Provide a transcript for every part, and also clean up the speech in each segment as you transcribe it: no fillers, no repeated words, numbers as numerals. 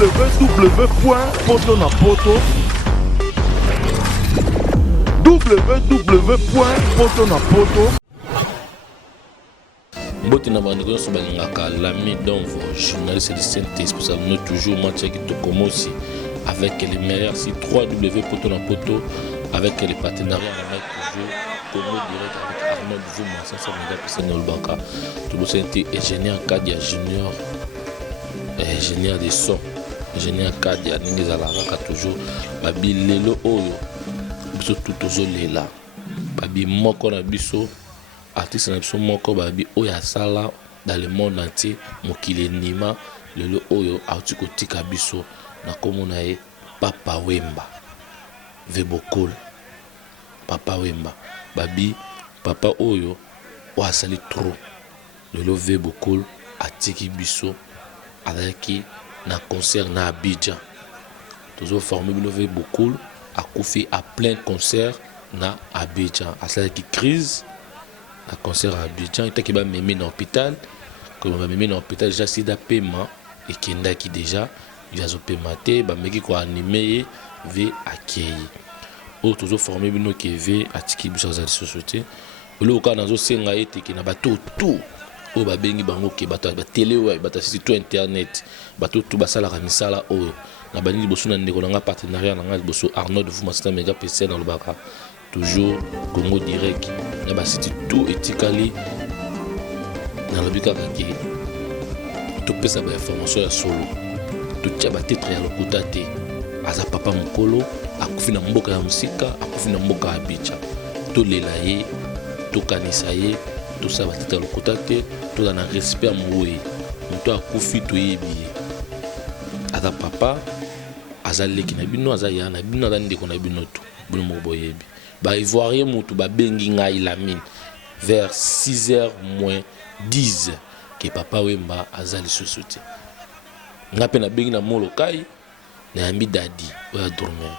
www.potonapoto www.potonapoto. Mbote na bandeko nyonso balingaka l'ami Donvo, journaliste de Saint-Esprit, nous toujours match qui te commence avec les meilleurs sites www.potonapoto avec les partenariats avec toujours Congo direct avec Arnaud Zouma 500 mégapixels Nolbaka. Tout le monde ingénieur Kadia junior, ingénieur des sons, ingénieur Kadia Ningezala toujours babi lelo oyo biso tout ozolela babi moko na biso artiste na biso moko babi oyo asala dans le monde entier mokili nima lelo oyo auti kotika biso na komona ye Papa Wemba Vebokol Papa Wemba babi papa oyo o asali trop lelo Vebokol atiki biso avec na concert na Abidjan toujours formé bino Vebokol akufi à plein concert na Abidjan asali crise à concert à Abidjan et qui va m'aimer dans l'hôpital comme va m'aimer dans l'hôpital déjà c'est da paiement et qui n'a qui déjà il a paiement ba meki ko animé ve accueilli o toujours formé bino qui ve atiki biso za société le ka nazo senga ete ki na bato tout o ba bengi bango ke bato ba télé wa bato site internet bato tout basala ka misala o na bani liboso na ndeko nga partenariat na nga liboso Arnaud de Zouma 500 mégapixels dans le Baka toujours Congo direct na ba site tout etikali na lobika kaki to pesa ba information ya solo to tia ba titre ya lokuta te aza papa mokolo akufi na mboka ya musika akufi na mboka ya Abidjan to lela ye to kanisa ye to sa ba titre ya lokuta te to na respect moye moto akufi to yebi aza papa aza leki na bino aza ya na bino aza ndeko na bino to bino mo boyebi ba ivoirien mutu ba bengi ngai Lamine vers 6h moins 10 que Papa Wemba azali société nga pe na bengi na molokai na yambi dadi oya dormir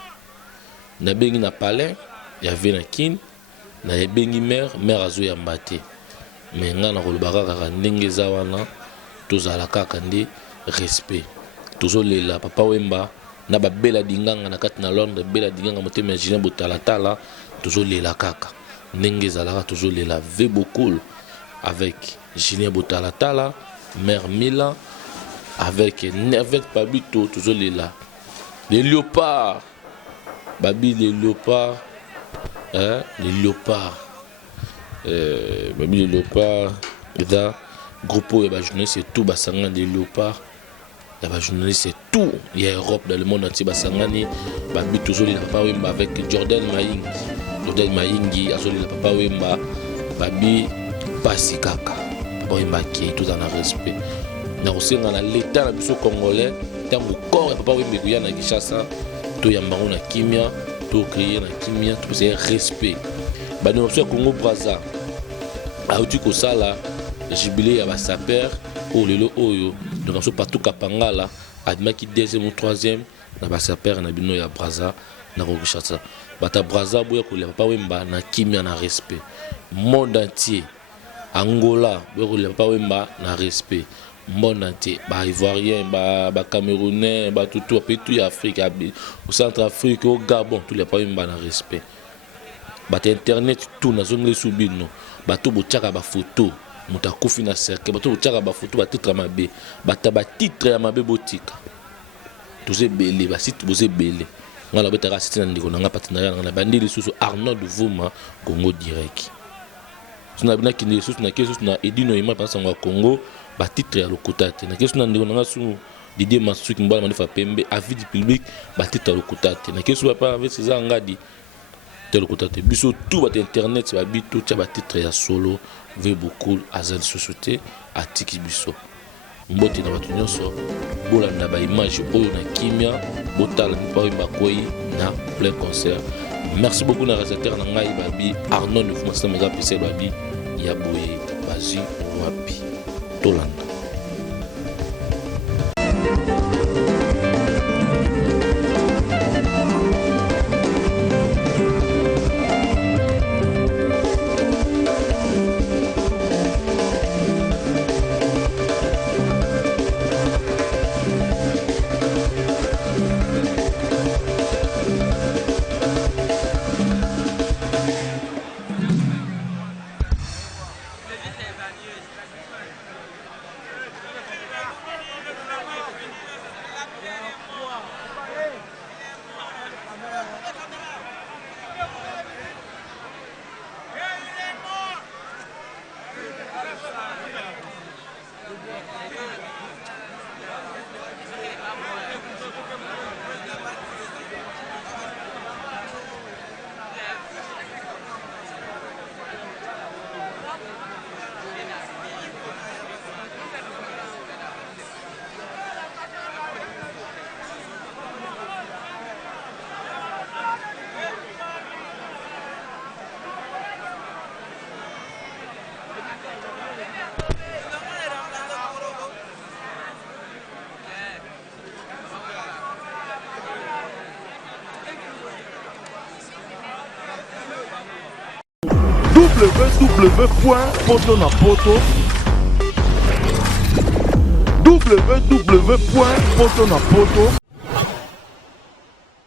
na bengi na palais ya vena kin na bengi mère azo ya mbate mais nga na kolobaka kaka ndenge za wana tozala kaka nde respect tozolela Papa Wemba na ba bela dinganga na kati na Londres bela dinganga motema Julien Botalatala tozolela kaka ndenge zalaka tozolela Vebokol avec Julien Botalatala mère Mila avec Nervette Pabito tozolela les léopards babi les léopards hein les léopards babi les léopards da groupe ya ba journée c'est tout basanga des léopards la ba journaliste c'est tout il y a Europe dans le monde entier basangani babi toujours les Papa Wemba avec Jordan Mayingi azoli la Papa Wemba babi pasi kaka Papa Wemba qui tout en respect na kosenga na l'état na biso congolais tango corps Papa Wemba kuya na Kinshasa to yambango na kimia to créer na kimia to c'est respect ba no so Congo Brazza auti ko sala jubilé ya ba saper o lelo oyo donc so partout kapangala admaki deuxième ou troisième na ba saper na bino ya Brazza na ko Kinshasa bata Brazza boya ko le Papa Wemba na kimia na respect monde entier Angola boya ko le Papa Wemba na respect monde entier ba ivoirien ba camerounais ba tout pays Afrique au Centrafrique au Gabon tout les Papa Wemba na respect bata internet tout na zone les subino bato bochaka ba photo muta kofi na cercle bato bochaka ba photo ba titre mabe bata ba titre ya mabe botika tous belé ba site bozé belé ngala betaka site na ndiko na partenariat na bandeli susu Arnaud de Zouma Congo direct suna bina kindi susu na kesu na Edino Ima pensa ngwa Congo ba titre ya lokuta te na kesu na ndiko na su Didier Masuki mbala manifa pembe avis du public ba titre ya lokuta te na kesu pa avec ces ngadi tel côté biso tout bat internet ba bitu tia ba titre ya solo Vebokol azali société atiki biso mbote na batu nyonso bolanda ba image oyo na kimia botala Papa Wemba koyi na plein concert. Merci beaucoup na réalisateur na ngai babi Arnaud de Zouma 500 mégapixels babi ya boye bazi wapi tolanda. www.potonapoto www.potonapoto